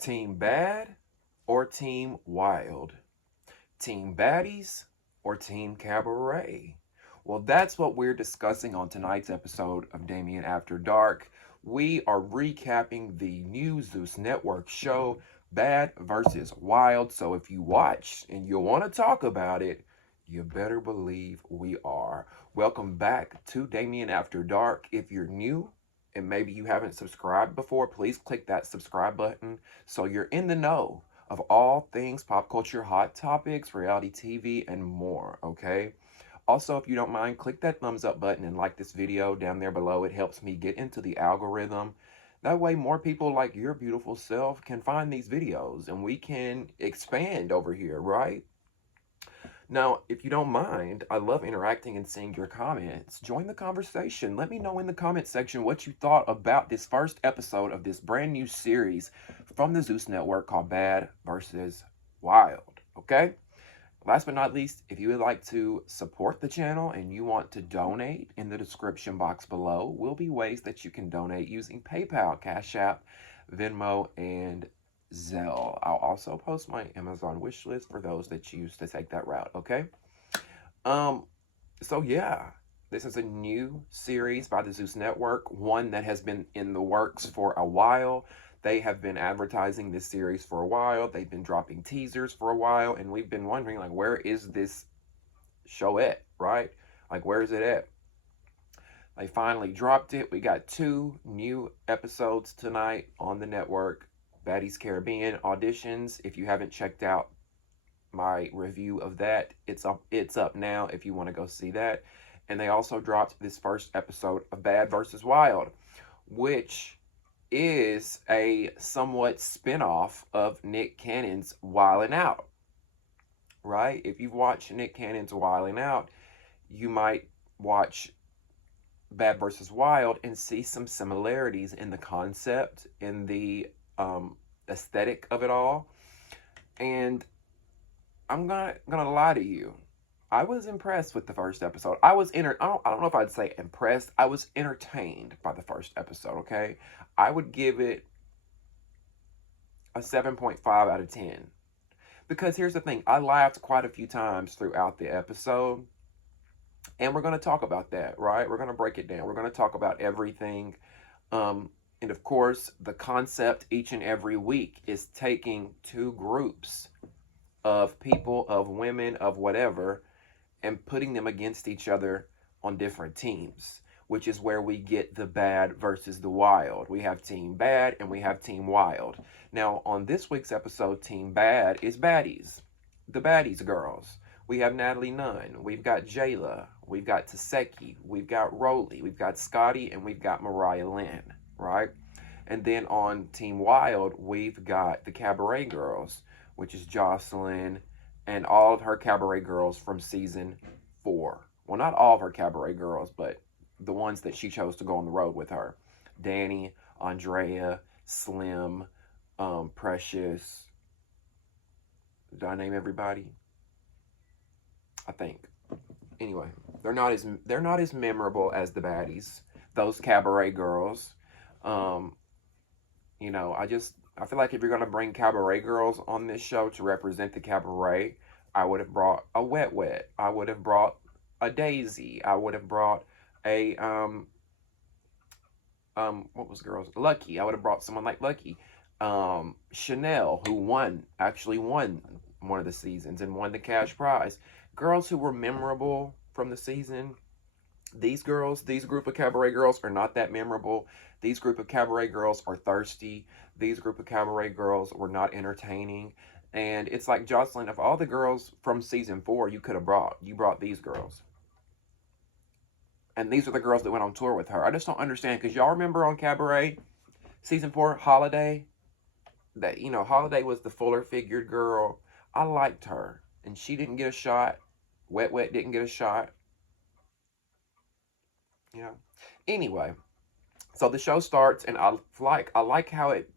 Team Bad or Team Wild? Team Baddies or Team Cabaret? Well, that's what we're discussing on tonight's episode of Damien After Dark. We are recapping the new Zeus Network show, Bad versus Wild. So if you watch and you want to talk about it, you better believe we are. Welcome back to Damien After Dark. If you're new and maybe you haven't subscribed before, please click that subscribe button so you're in the know of all things pop culture, hot topics, reality TV, and more, okay? Also, if you don't mind, click that thumbs up button and like this video down there below. It helps me get into the algorithm. That way, more people like your beautiful self can find these videos and we can expand over here, right? Now, if you don't mind, I love interacting and seeing your comments. Join the conversation. Let me know in the comment section what you thought about this first episode of this brand new series from the Zeus Network called Bad versus Wild. Okay? Last but not least, if you would like to support the channel and you want to donate, in the description box below will be ways that you can donate using PayPal, Cash App, Venmo, and Zelle. I'll also post my Amazon wish list for those that choose to take that route, okay? So yeah, this is a new series by the Zeus Network, one that has been in the works for a while. They have been advertising this series for a while. They've been dropping teasers for a while, and we've been wondering, like, where is this show at, right? Like, where is it at? They finally dropped it. We got 2 new episodes tonight on the network. Baddies Caribbean auditions. If you haven't checked out my review of that, it's up now if you want to go see that. And they also dropped this first episode of Bad versus Wild, which is a somewhat spin-off of Nick Cannon's Wildin' Out, right? If you've watched Nick Cannon's Wildin' Out, you might watch Bad versus Wild and see some similarities in the concept, in the aesthetic of it all. And I'm gonna lie to you, I was impressed with the first episode. I don't know if I'd say impressed. I was entertained by the first episode, okay? I would give it a 7.5 out of 10. Because here's the thing, I laughed quite a few times throughout the episode. And we're going to talk about that, right? We're going to break it down. We're going to talk about everything. And of course, the concept each and every week is taking 2 groups of people, of women, of whatever, and putting them against each other on different teams, which is where we get the Bad versus the Wild. We have Team Bad and we have Team Wild. Now, on this week's episode, Team Bad is Baddies, the Baddies girls. We have Natalie Nunn, we've got Jayla, we've got Taseki, we've got Rolly, we've got Scotty, and we've got Mariah Lynn, right? And then on Team Wild, we've got the Cabaret girls, which is Joseline and all of her Cabaret girls from season 4. Well, not all of her Cabaret girls, but the ones that she chose to go on the road with her. Danny, Andrea, Slim, Precious. Did I name everybody? I think. Anyway, they're not as memorable as the Baddies, those Cabaret girls. You know, I feel like if you're gonna bring Cabaret girls on this show to represent the Cabaret, I would have brought a Wet Wet. I would have brought a Daisy. I would have brought a what was the girls? Lucky. I would have brought someone like Lucky. Chanel, who actually won one of the seasons and won the cash prize. Girls who were memorable from the season. These group of Cabaret girls are not that memorable. These group of Cabaret girls are thirsty. These group of Cabaret girls were not entertaining. And it's like, Joseline, of all the girls from season 4 you could have brought, you brought these girls. And these are the girls that went on tour with her. I just don't understand, because y'all remember on Cabaret, season 4, Holiday? That, you know, Holiday was the fuller figured girl. I liked her. And she didn't get a shot. Wet Wet didn't get a shot. You know? Anyway, so the show starts, and I like how it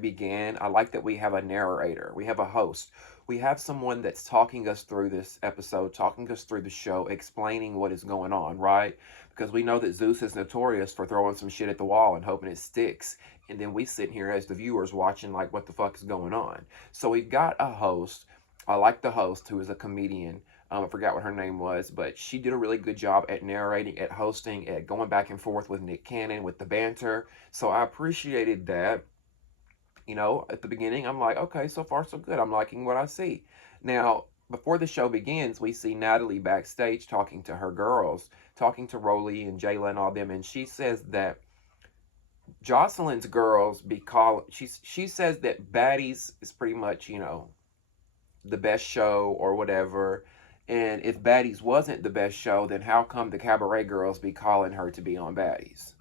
began. I like that we have a narrator. We have a host. We have someone that's talking us through this episode, talking us through the show, explaining what is going on, right? because we know that Zeus is notorious for throwing some shit at the wall and hoping it sticks. And then we sit here as the viewers watching like, what the fuck is going on? So we've got a host. I like the host, who is a comedian. I forgot what her name was, but she did a really good job at narrating, at hosting, at going back and forth with Nick Cannon, with the banter. So I appreciated that. You know, at the beginning, I'm like, okay, so far so good. I'm liking what I see. Now, before the show begins, we see Natalie backstage talking to her girls, talking to Rolly and Jayla and all them, and she says that Joseline's girls she says that Baddies is pretty much, you know, the best show or whatever. And if Baddies wasn't the best show, then how come the Cabaret girls be calling her to be on Baddies?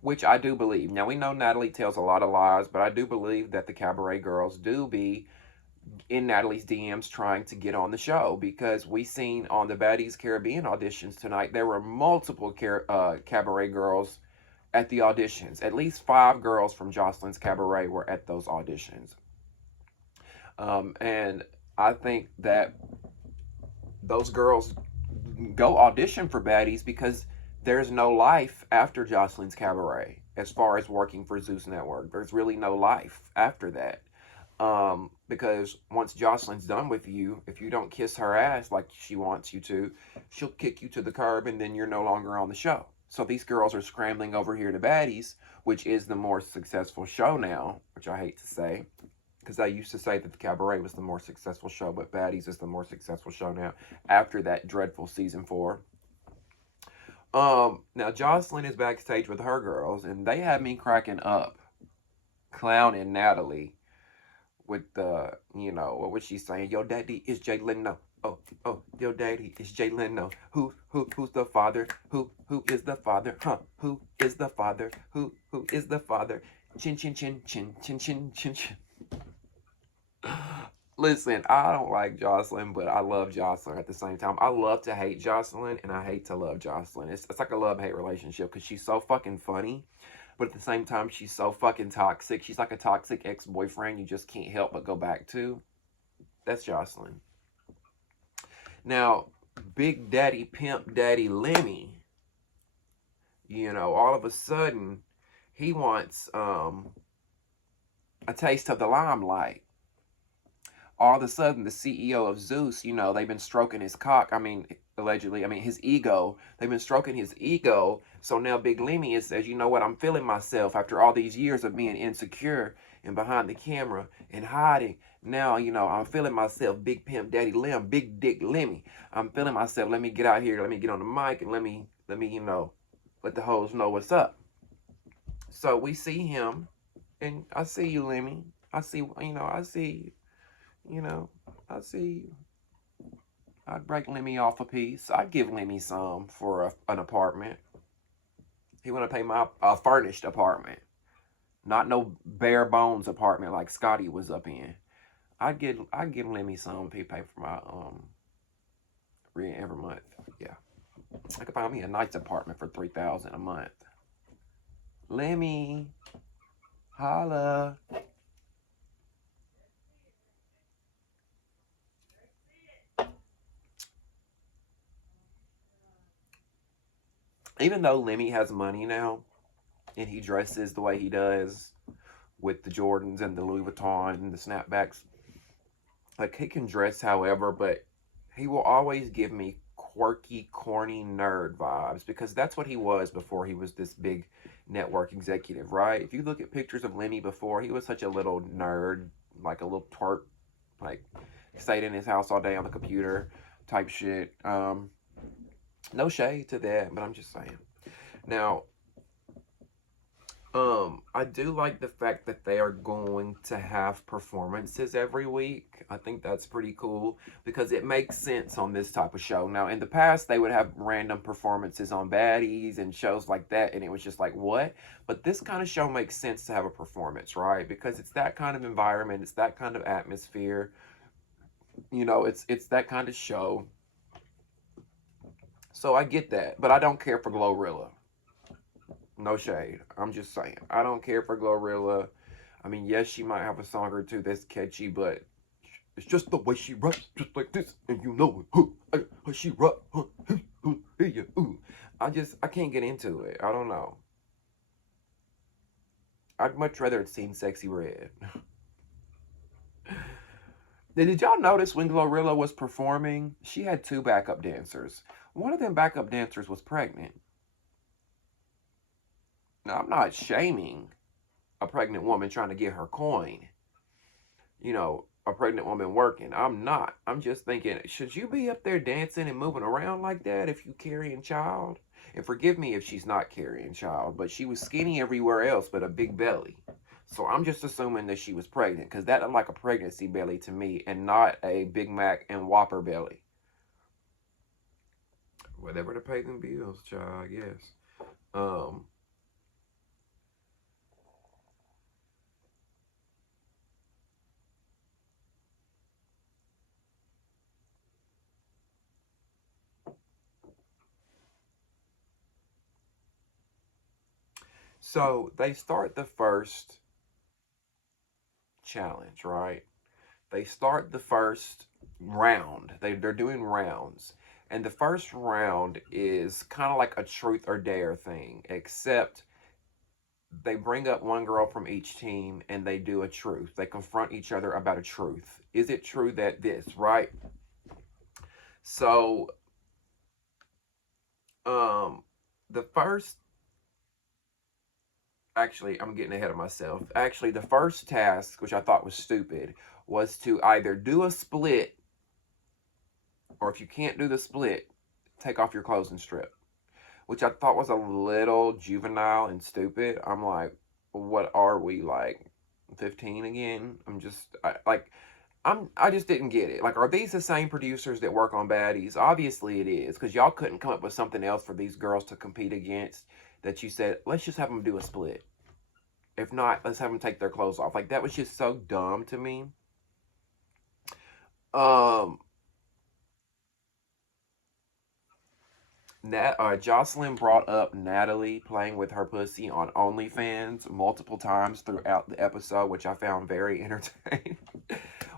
Which I do believe. Now, we know Natalie tells a lot of lies, but I do believe that the Cabaret girls do be in Natalie's DMs trying to get on the show, because we seen on the Baddies Caribbean auditions tonight, there were multiple Cabaret girls at the auditions. At least 5 girls from Joseline's Cabaret were at those auditions. And I think that those girls go audition for Baddies because there's no life after Joseline's Cabaret as far as working for Zeus Network. There's really no life after that. Because once Joseline's done with you, if you don't kiss her ass like she wants you to, she'll kick you to the curb and then you're no longer on the show. So these girls are scrambling over here to Baddies, which is the more successful show now, which I hate to say, because I used to say that the Cabaret was the more successful show, but Baddies is the more successful show now after that dreadful season 4. Now Joseline is backstage with her girls, and they had me cracking up, clowning Natalie with the, you know, what was she saying? Your daddy is Jay Leno. Oh, your daddy is Jay Leno. Who's the father? Who is the father? Huh? Who is the father? Who is the father? Chin chin chin chin chin chin chin chin. Listen, I don't like Joseline, but I love Joseline at the same time. I love to hate Joseline, and I hate to love Joseline. It's like a love-hate relationship, because she's so fucking funny, but at the same time, she's so fucking toxic. She's like a toxic ex-boyfriend you just can't help but go back to. That's Joseline. Now, Big Daddy, Pimp Daddy Lemmy, you know, all of a sudden, he wants a taste of the limelight. All of a sudden, the CEO of Zeus, you know, they've been stroking his cock. I mean, allegedly, his ego. They've been stroking his ego. So now Big Lemmy says, you know what, I'm feeling myself after all these years of being insecure and behind the camera and hiding. Now, you know, I'm feeling myself, Big Pimp Daddy Lem, Big Dick Lemmy. I'm feeling myself. Let me get out here. Let me get on the mic and let me, you know, let the hoes know what's up. So we see him, and I see you, Lemmy. I see, you know, I see you. You know, I see you. I'd break Lemmy off a piece. I'd give Lemmy some for an apartment. He want to pay my furnished apartment, not no bare bones apartment like Scotty was up in. I'd give Lemmy some if he pay for my rent every month. Yeah, I could find me a nice apartment for $3,000 a month. Lemmy, holla. Even though Lemmy has money now, and he dresses the way he does with the Jordans and the Louis Vuitton and the snapbacks, like, he can dress however, but he will always give me quirky, corny nerd vibes, because that's what he was before he was this big network executive, right? If you look at pictures of Lemmy before, he was such a little nerd, like a little twerk, like, stayed in his house all day on the computer type shit. No shade to that, but I'm just saying. Now, I do like the fact that they are going to have performances every week. I think that's pretty cool, because it makes sense on this type of show. Now, in the past, they would have random performances on Baddies and shows like that, and it was just like, what? But this kind of show makes sense to have a performance, right? Because it's that kind of environment, it's that kind of atmosphere. You know, it's that kind of show. So I get that, but I don't care for Glorilla. No shade. I'm just saying. I don't care for Glorilla. I mean, yes, she might have a song or two that's catchy, but it's just the way she raps, just like this, and you know it. She rap. ooh. I can't get into it. I don't know. I'd much rather it seem Sexy Red. Did y'all notice when Glorilla was performing, she had two backup dancers. One of them backup dancers was pregnant. Now, I'm not shaming a pregnant woman trying to get her coin. A pregnant woman working. I'm not. I'm just thinking, should you be up there dancing and moving around like that if you carrying child? And forgive me if she's not carrying child, but she was skinny everywhere else but a big belly. So I'm just assuming that she was pregnant because that looked like a pregnancy belly to me and not a Big Mac and Whopper belly. Whatever to pay them bills, child, I guess. Um, so they start the first challenge, right? They start the first round. They're doing rounds. And the first round is kind of like a truth or dare thing, except they bring up one girl from each team and they do a truth. They confront each other about a truth. Is it true that this, right? So, um, the first, actually, I'm getting ahead of myself. Actually, the first task, which I thought was stupid, was to either do a split, or if you can't do the split, take off your clothes and strip, which I thought was a little juvenile and stupid. I'm like, what are we, like 15 again? I just didn't get it. Like, are these the same producers that work on Baddies? Obviously it is, because y'all couldn't come up with something else for these girls to compete against that you said, let's just have them do a split. If not, let's have them take their clothes off. Like, that was just so dumb to me. Um, Joseline brought up Natalie playing with her pussy on OnlyFans multiple times throughout the episode, which I found very entertaining.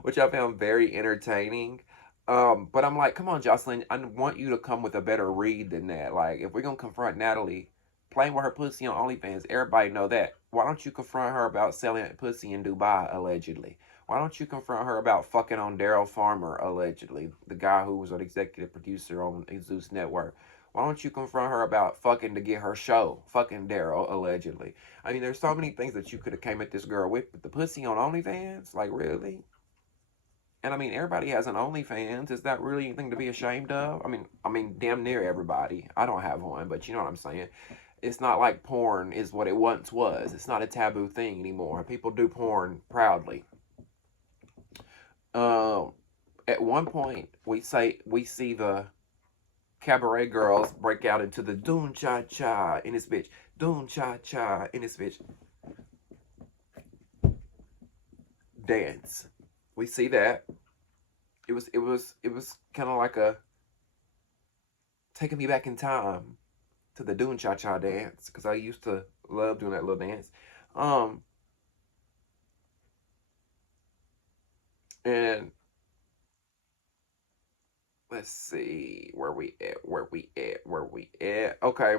which I found very entertaining. But I'm like, come on, Joseline, I want you to come with a better read than that. Like, if we're gonna confront Natalie playing with her pussy on OnlyFans, everybody know that. Why don't you confront her about selling pussy in Dubai allegedly? Why don't you confront her about fucking on Daryl Farmer allegedly, the guy who was an executive producer on Zeus Network? Why don't you confront her about fucking to get her show? Fucking Daryl, allegedly. I mean, there's so many things that you could have came at this girl with, but the pussy on OnlyFans? Like, really? And I mean, everybody has an OnlyFans. Is that really anything to be ashamed of? I mean, damn near everybody. I don't have one, but you know what I'm saying. It's not like porn is what it once was. It's not a taboo thing anymore. People do porn proudly. Um, at one point, we see the Cabaret girls break out into the doon cha cha in this bitch, doon cha cha in this bitch dance. We see that. It was kind of like a taking me back in time to the doon cha cha dance because I used to love doing that little dance. Um, and let's see where we at. Okay,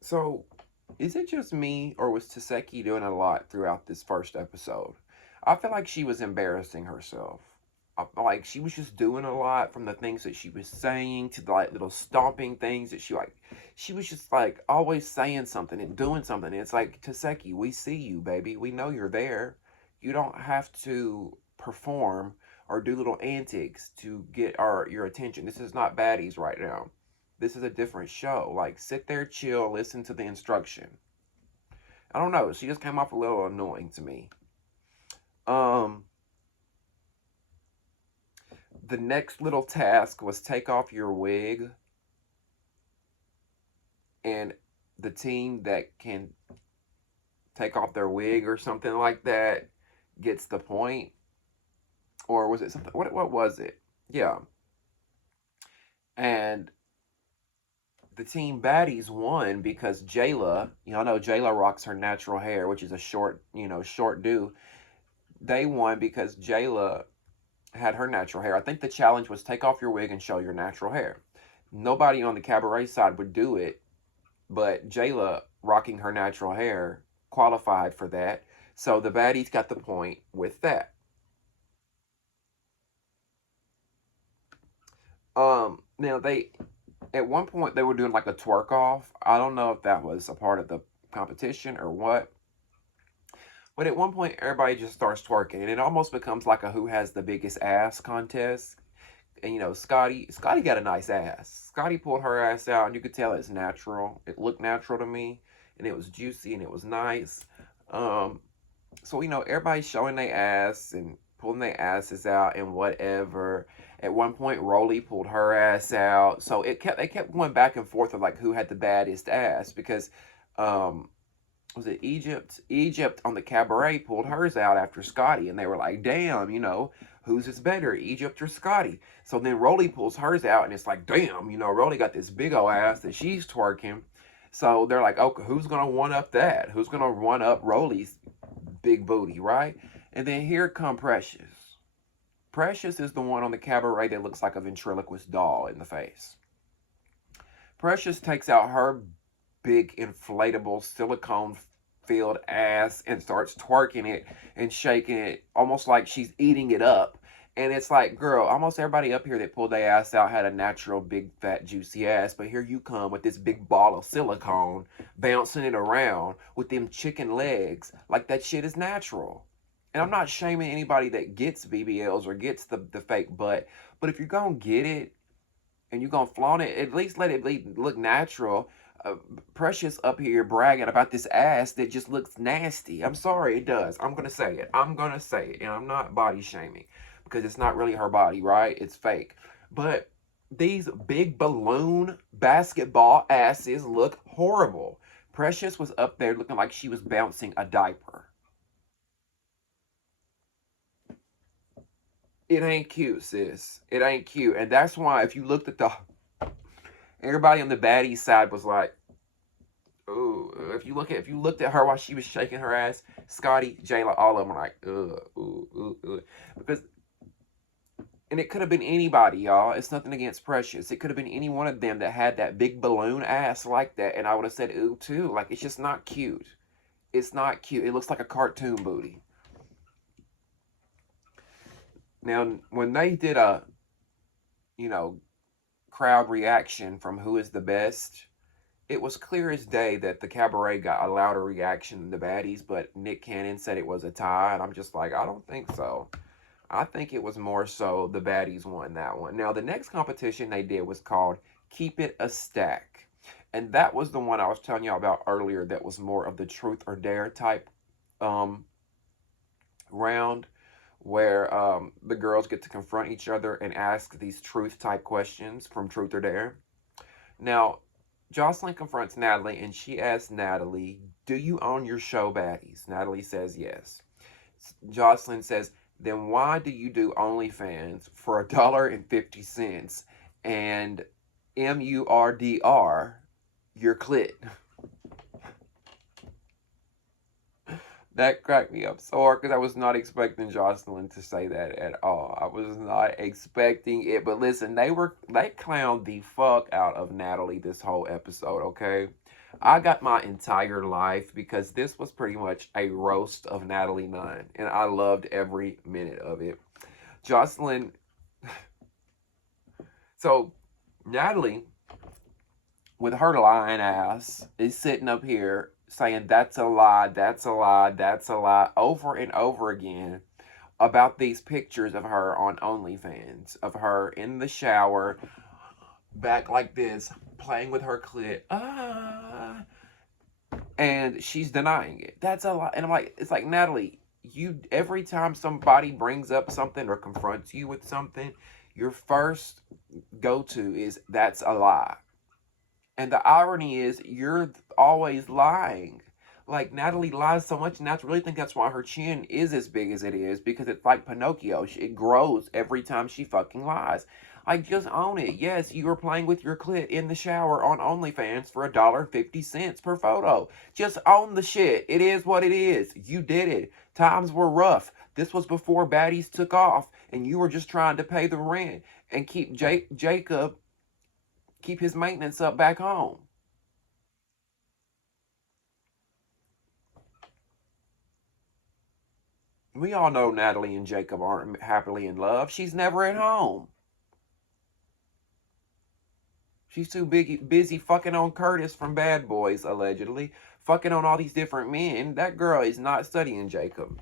so is it just me, or was Taseki doing a lot throughout this first episode? I feel like she was embarrassing herself. Like she was just doing a lot from the things that she was saying to the like little stomping things that she was just like always saying something and doing something. And it's like, Taseki, we see you, baby. We know you're there. You don't have to perform or do little antics to get your attention. This is not Baddies right now. This is a different show. Like, sit there, chill, listen to the instruction. I don't know. She just came off a little annoying to me. Um, the next little task was take off your wig, and the team that can take off their wig or something like that gets the point. Or was it something? What was it? Yeah. And the team Baddies won because Jayla, y'all know Jayla rocks her natural hair, which is a short do. They won because Jayla had her natural hair. I think the challenge was take off your wig and show your natural hair. Nobody on the Cabaret side would do it, but Jayla rocking her natural hair qualified for that. So the baddies got the point with that. Now they at one point they were doing like a twerk off. I don't know if that was a part of the competition or what. But at one point everybody just starts twerking and it almost becomes like a who has the biggest ass contest. And Scotty got a nice ass. Scotty pulled her ass out and you could tell it's natural. It looked natural to me and it was juicy and it was nice. So everybody's showing their ass and pulling their asses out and whatever. At one point, Rolly pulled her ass out. So they kept going back and forth of like who had the baddest ass because was it Egypt? Egypt on the Cabaret pulled hers out after Scotty, and they were like, damn, whose is better, Egypt or Scotty? So then Rolly pulls hers out, and it's like, damn, Rolly got this big old ass that she's twerking. So they're like, okay, who's gonna one up that? Who's gonna one up Rolly's big booty, right? And then here come Precious. Precious is the one on the Cabaret that looks like a ventriloquist doll in the face. Precious takes out her big inflatable silicone filled ass and starts twerking it and shaking it almost like she's eating it up. And it's like, girl, almost everybody up here that pulled their ass out had a natural big fat juicy ass, but here you come with this big ball of silicone bouncing it around with them chicken legs like that shit is natural. And I'm not shaming anybody that gets BBLs or gets the fake butt, but if you're gonna get it and you're gonna flaunt it, at least let it look natural. Precious up here bragging about this ass that just looks nasty. I'm sorry, it does. I'm gonna say it. And I'm not body shaming because it's not really her body, right? It's fake. But these big balloon basketball asses look horrible. Precious was up there looking like she was bouncing a diaper. It ain't cute, sis. It ain't cute. And that's why if you looked at everybody on the baddie side was like, ooh. If you looked at her while she was shaking her ass, Scotty, Jayla, all of them were like, ugh, ooh, ooh, ooh. And it could have been anybody, y'all. It's nothing against Precious. It could have been any one of them that had that big balloon ass like that, and I would have said ooh too. Like, it's just not cute. It's not cute. It looks like a cartoon booty. Now, when they did a, crowd reaction from who is the best, it was clear as day that the Cabaret got a louder reaction than the baddies, but Nick Cannon said it was a tie, and I'm just like, I don't think so. I think it was more so the baddies won that one. Now, the next competition they did was called Keep It a Stack. And that was the one I was telling y'all about earlier that was more of the truth or dare type round where the girls get to confront each other and ask these truth type questions from Truth or Dare. Now, Joseline confronts Natalie and she asks Natalie, do you own your show Baddies? Natalie says yes. Joseline says, then why do you do OnlyFans for $1.50 and MURDR your clit? That cracked me up so hard because I was not expecting Joseline to say that at all. I was not expecting it. But listen, they clowned the fuck out of Natalie this whole episode, okay? I got my entire life because this was pretty much a roast of Natalie Nunn. And I loved every minute of it. Joseline. So, Natalie, with her lying ass, is sitting up here saying that's a lie, that's a lie, that's a lie, over and over again about these pictures of her on OnlyFans, of her in the shower, back like this, playing with her clit. And she's denying it. That's a lie. And I'm like, it's like, Natalie, every time somebody brings up something or confronts you with something, your first go-to is that's a lie. And the irony is, you're always lying. Like, Natalie lies so much, and I really think that's why her chin is as big as it is, because it's like Pinocchio. It grows every time she fucking lies. Like, just own it. Yes, you were playing with your clit in the shower on OnlyFans for $1.50 per photo. Just own the shit. It is what it is. You did it. Times were rough. This was before Baddies took off, and you were just trying to pay the rent and keep Jacob, keep his maintenance up back home. We all know Natalie and Jacob aren't happily in love. She's never at home. She's too busy fucking on Curtis from Bad Boys, allegedly. Fucking on all these different men. That girl is not studying Jacob.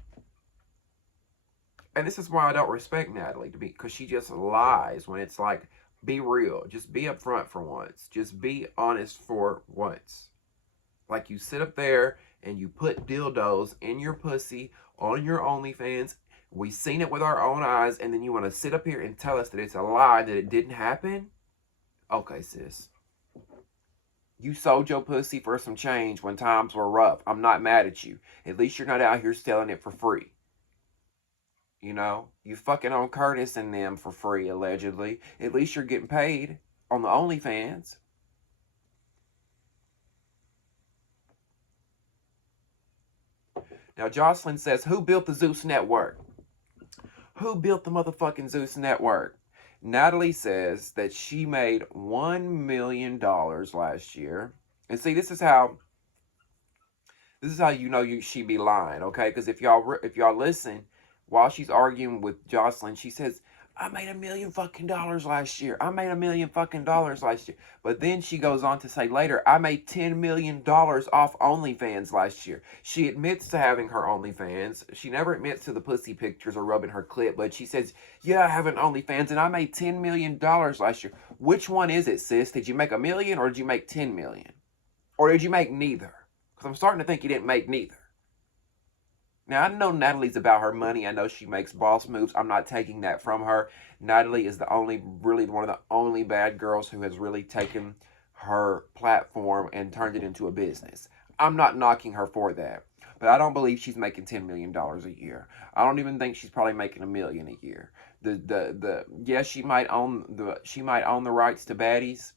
And this is why I don't respect Natalie, because she just lies when it's like, be real. Just be upfront for once. Just be honest for once. Like, you sit up there and you put dildos in your pussy on your OnlyFans. We seen it with our own eyes, and then you want to sit up here and tell us that it's a lie, that it didn't happen? Okay, sis. You sold your pussy for some change when times were rough. I'm not mad at you. At least you're not out here selling it for free. You know? You fucking on Curtis and them for free, allegedly. At least you're getting paid on the OnlyFans. Now, Joseline says, who built the Zeus Network? Who built the motherfucking Zeus Network? Natalie says that she made $1 million last year. And see, this is how you know she be lying, okay? Because if y'all listen, while she's arguing with Joseline, she says, I made $1 million fucking dollars last year. I made $1 million fucking dollars last year. But then she goes on to say later, I made $10 million off OnlyFans last year. She admits to having her OnlyFans. She never admits to the pussy pictures or rubbing her clit, but she says, yeah, I have an OnlyFans and I made $10 million last year. Which one is it, sis? Did you make $1 million or did you make $10 million? Or did you make neither? Because I'm starting to think you didn't make neither. Now, I know Natalie's about her money. I know she makes boss moves. I'm not taking that from her. Natalie is really one of the only bad girls who has really taken her platform and turned it into a business. I'm not knocking her for that. But I don't believe she's making $10 million a year. I don't even think she's probably making $1 million a year. Yes, she might own the rights to Baddies,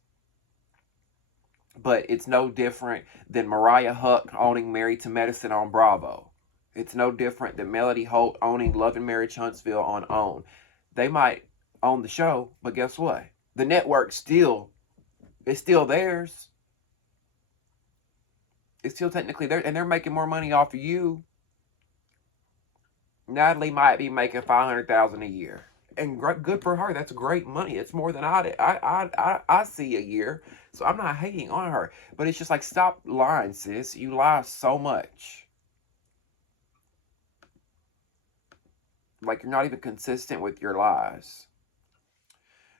but it's no different than Mariah Huck owning Married to Medicine on Bravo. It's no different than Melody Holt owning Love and Marriage Huntsville on OWN. They might own the show, but guess what? The network it's still theirs. It's still technically theirs, and they're making more money off of you. Natalie might be making $500,000 a year, and good for her. That's great money. It's more than I see a year. So I'm not hating on her, but it's just like, stop lying, sis. You lie so much. Like, you're not even consistent with your lies.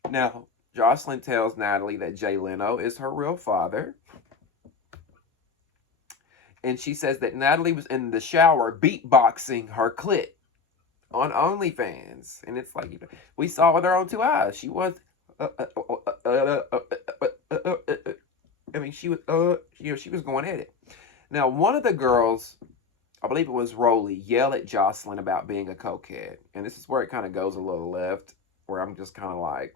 Now, Joseline tells Natalie that Jay Leno is her real father. And she says that Natalie was in the shower beatboxing her clit on OnlyFans. And it's like, we saw with our own two eyes. She was, I mean, she was going at it. Now, one of the girls, I believe it was Rolly, yell at Joseline about being a cokehead. And this is where it kind of goes a little left, where I'm just kind of like,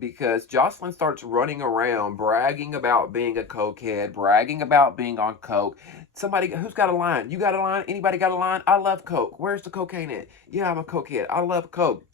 because Joseline starts running around bragging about being a cokehead, bragging about being on coke. Somebody, who's got a line? You got a line? Anybody got a line? I love coke. Where's the cocaine at? Yeah, I'm a cokehead. I love coke.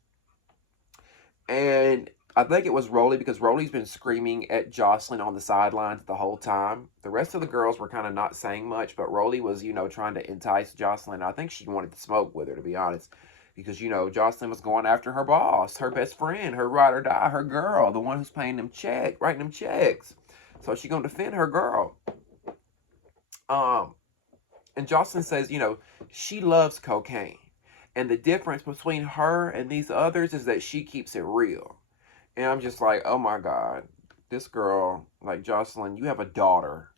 And I think it was Rolly, because Rolly's been screaming at Joseline on the sidelines the whole time. The rest of the girls were kind of not saying much, but Rolly was, trying to entice Joseline. I think she wanted to smoke with her, to be honest, because, Joseline was going after her boss, her best friend, her ride or die, her girl, the one who's writing them checks. So she gonna defend her girl. And Joseline says, she loves cocaine. And the difference between her and these others is that she keeps it real. And I'm just like, oh my God, this girl, like Joseline, you have a daughter.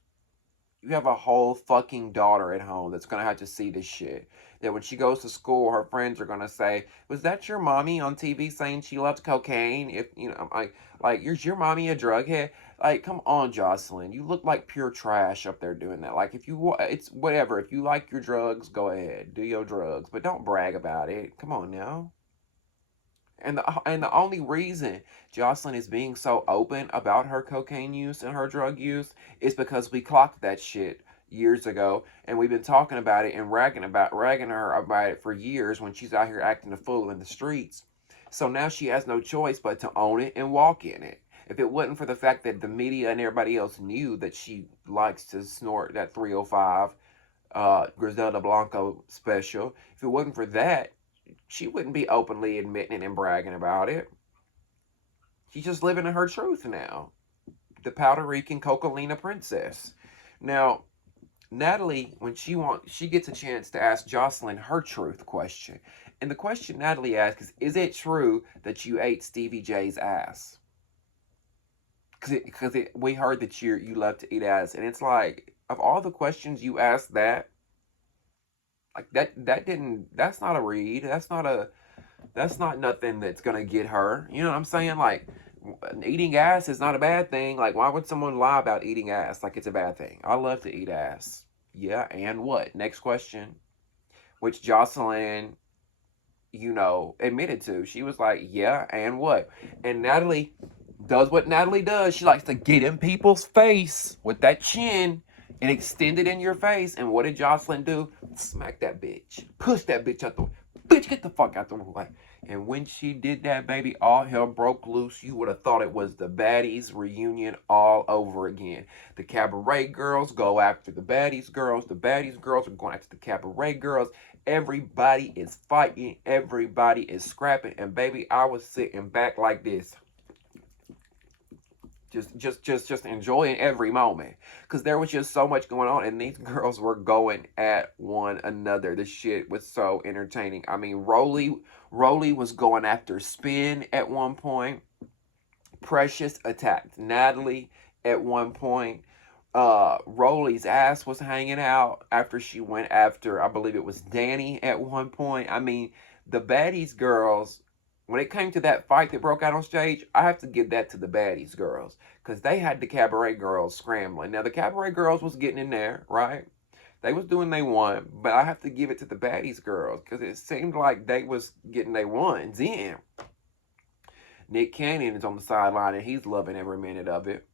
You have a whole fucking daughter at home that's going to have to see this shit. That when she goes to school, her friends are going to say, was that your mommy on TV saying she loves cocaine? If, I'm like, is your mommy a drug head? Like, come on, Joseline. You look like pure trash up there doing that. Like, it's whatever. If you like your drugs, go ahead. Do your drugs. But don't brag about it. Come on now. And the only reason Joseline is being so open about her cocaine use and her drug use is because we clocked that shit years ago, and we've been talking about it and ragging her about it for years when she's out here acting a fool in the streets. So now she has no choice but to own it and walk in it. If it wasn't for the fact that the media and everybody else knew that she likes to snort that 305 Griselda Blanco special, if it wasn't for that, she wouldn't be openly admitting it and bragging about it. She's just living in her truth now. The Puerto Rican Cocalina princess. Now, Natalie, when she gets a chance to ask Joseline her truth question. And the question Natalie asks is it true that you ate Stevie J's ass? Because we heard that you love to eat ass. And it's like, of all the questions you asked that, like that's not a read. That's not nothing that's gonna get her. You know what I'm saying? Like, eating ass is not a bad thing. Like, why would someone lie about eating ass like it's a bad thing? I love to eat ass. Yeah, and what? Next question. Which Joseline, admitted to. She was like, yeah, and what? And Natalie does what Natalie does. She likes to get in people's face with that chin and extend it in your face. And what did Joseline do? Smack that bitch. Push that bitch out the way. Bitch, get the fuck out the way. And when she did that, baby, all hell broke loose. You would have thought it was the Baddies reunion all over again. The Cabaret girls go after the Baddies girls. The Baddies girls are going after the Cabaret girls. Everybody is fighting. Everybody is scrapping. And baby, I was sitting back like this. Just enjoying every moment, because there was just so much going on, and these girls were going at one another. This shit was so entertaining. I mean, Roly was going after Spin at one point. Precious attacked Natalie at one point. Roly's ass was hanging out after she went after, I believe it was Danny at one point. I mean, the Baddies girls, when it came to that fight that broke out on stage, I have to give that to the Baddies girls, because they had the Cabaret girls scrambling. Now, the Cabaret girls was getting in there, right? They was doing they won, but I have to give it to the Baddies girls, because it seemed like they was getting they ones in. Nick Cannon is on the sideline, and he's loving every minute of it.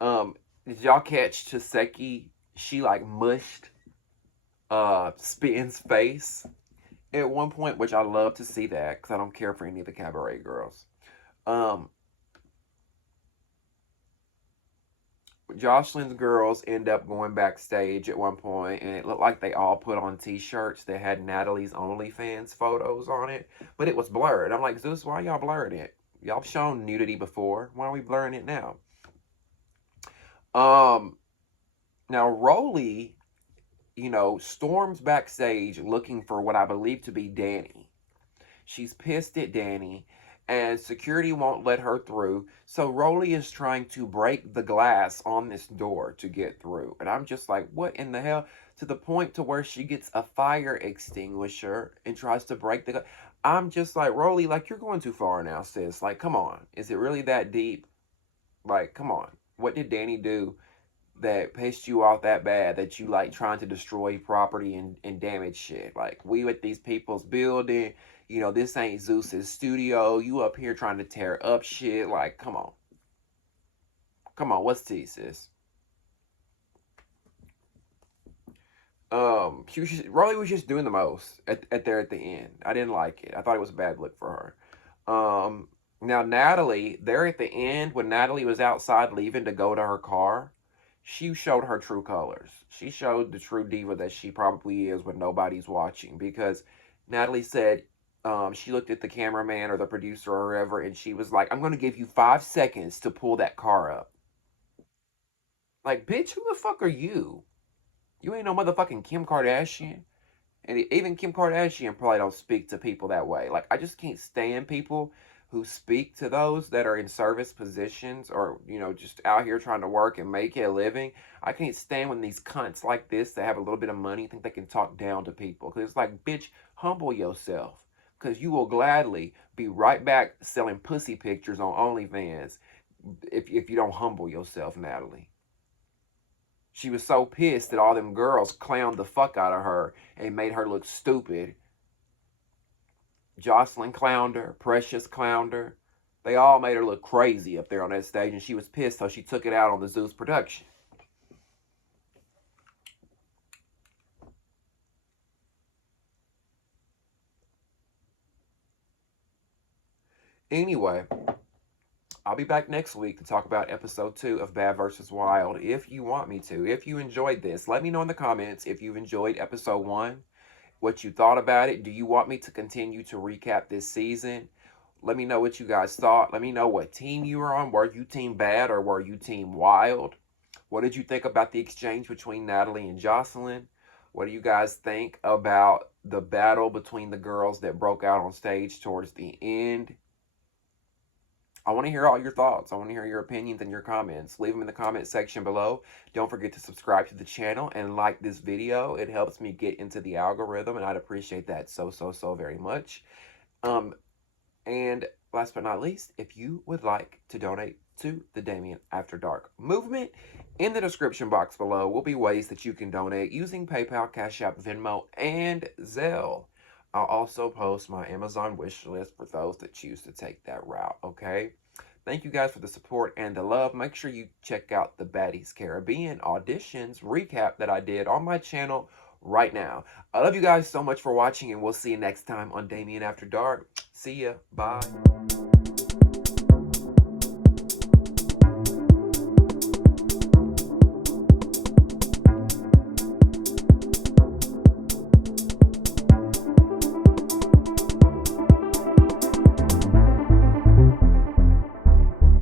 Did y'all catch Chiseki? She like mushed Spin's face at one point, which I love to see that, because I don't care for any of the Cabaret girls. Joseline's girls end up going backstage at one point, and it looked like they all put on t-shirts that had Natalie's OnlyFans photos on it, but it was blurred. I'm like, Zeus, why y'all blurred it? Y'all shown nudity before. Why are we blurring it now? Now Roly, storms backstage looking for what I believe to be Danny. She's pissed at Danny, and security won't let her through. So Roly is trying to break the glass on this door to get through. And I'm just like, what in the hell? To the point to where she gets a fire extinguisher and tries to break the glass. I'm just like, Roly, like, you're going too far now, sis. Like, come on. Is it really that deep? Like, come on. What did Danny do that pissed you off that bad that you like trying to destroy property and damage shit? Like, we at these people's building, this ain't Zeus's studio. You up here trying to tear up shit. Like, come on. Come on, what's tea, sis? Rolly was just doing the most at the end. I didn't like it. I thought it was a bad look for her. Now Natalie, there at the end, when Natalie was outside leaving to go to her car, she showed her true colors. She showed the true diva that she probably is when nobody's watching, because Natalie said, she looked at the cameraman or the producer or whoever, and she was like, I'm going to give you 5 seconds to pull that car up. Like, bitch, who the fuck are you? You ain't no motherfucking Kim Kardashian. And even Kim Kardashian probably don't speak to people that way. Like, I just can't stand people who speak to those that are in service positions, or, just out here trying to work and make a living. I can't stand when these cunts like this that have a little bit of money think they can talk down to people. Because it's like, bitch, humble yourself. Because you will gladly be right back selling pussy pictures on OnlyFans if you don't humble yourself, Natalie. She was so pissed that all them girls clowned the fuck out of her and made her look stupid. Joseline clowned her. Precious clowned her. They all made her look crazy up there on that stage, and she was pissed, so she took it out on the Zeus production. Anyway, I'll be back next week to talk about episode 2 of Bad vs. Wild if you want me to. If you enjoyed this, let me know in the comments if you've enjoyed episode 1, what you thought about it. Do you want me to continue to recap this season? Let me know what you guys thought. Let me know what team you were on. Were you team Bad or were you team Wild? What did you think about the exchange between Natalie and Joseline? What do you guys think about the battle between the girls that broke out on stage towards the end? I want to hear all your thoughts. I want to hear your opinions and your comments. Leave them in the comment section below. Don't forget to subscribe to the channel and like this video. It helps me get into the algorithm, and I'd appreciate that so very much. And last but not least, if you would like to donate to the Damien After Dark movement, in the description box below will be ways that you can donate using PayPal, Cash App, Venmo, and Zelle. I'll also post my Amazon wish list for those that choose to take that route, okay? Thank you guys for the support and the love. Make sure you check out the Baddies Caribbean auditions recap that I did on my channel right now. I love you guys so much for watching, and we'll see you next time on Damien After Dark. See ya. Bye.